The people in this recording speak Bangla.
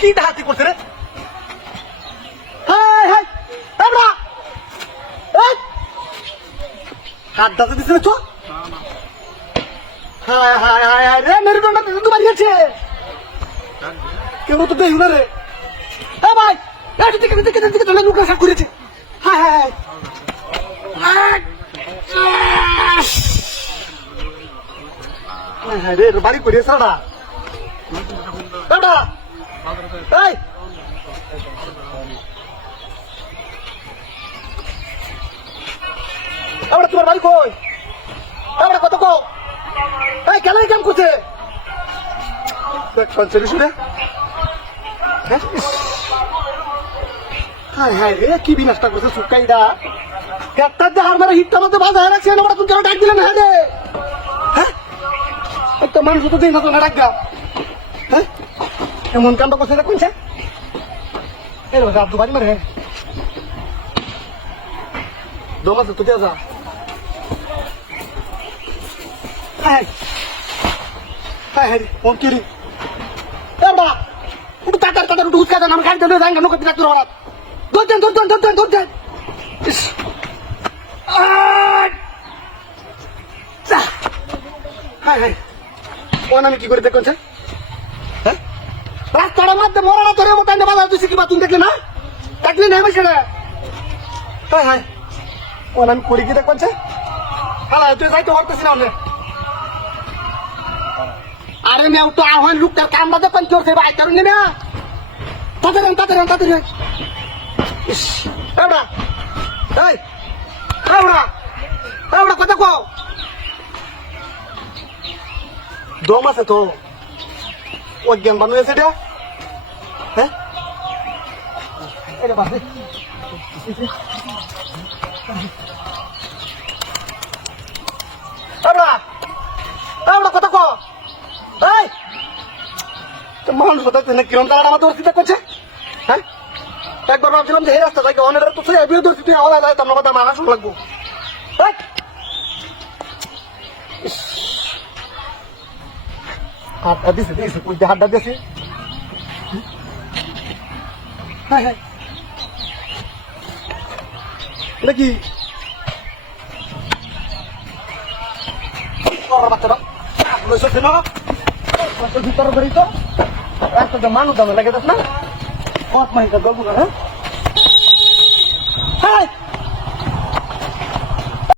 কি ডাহাতি করছে রে? হাত দাঁতে দিচ্ছে না? চো হায় হায় হায় হায় রে, মেরুদণ্ডটা তো বাড়ি গেছে। কেউ তো দেখি না রে। হ্যাঁ ভাই, দিকে চলে লুকা সাপ করেছে। হায় হায় হায় রে, বাড়ি করিয়েছে না এই আমরা তোমার বাড়ি কই? আমরা কত কো এই কেলাই কাম করছে শুনে। হায় হায় রে, কি বিনাশটা করছে সুকাইটা। একটা জাহার মারা হিটটা মধ্যে বাজা রাখছে, আমরা তুমি কেন ডাক দিলে না? হ্যাঁ একটা মানুষ তো দিন না ডাক গা। হ্যাঁ এমন কামটা করছে কোনছে? এই আব্দু বাড়ি মারে দম আছে তো যা। হ্যাঁ হ্যাঁ হ্যাঁ ফোন কিরি তাড়াতাড়ি উঠে উৎকা দেন, আমি গাড়ি দিয়ে যাই নৌকা ডাক্তার হওয়ার ধরতেন। হ্যাঁ হ্যাঁ ওন আমি কি করে দেখছেন? হ্যাঁ রাস্তার মধ্যে মরাটা ধরে মতো বাজার দিচ্ছি কিবা তুমি দেখলে না? দেখলি না আমি সেটা? হ্যাঁ হ্যাঁ ওন আমি করি কি দেখছে? হ্যাঁ তুই যাইতে পারতেছি না। আরে মেয়ে তো আহ্বান লোকটার কামটা দেখেন চলছে ভাই, কারণ নেমে তাদের কথা কো দম আছে তো অজ্ঞান বানিয়েছে এটা। হ্যাঁ কথা কো মানুষ কথা কিরম তারা আমার দোষ চিন্তা করছে। হ্যাঁ একবার ভাবছিলাম যে এই রাস্তা থাকে অনেক তো ধরছি তুই আওয়াজ যায় তোমার কথা মানা শুন লাগবো। হাতটা দিছে হাতটা দিয়েছি। হ্যাঁ হ্যাঁ নাকি বাচ্চারা ভিতরে ধরি তো একটা মানুষ দামে লাগে না। 5 মাইল গল্প না।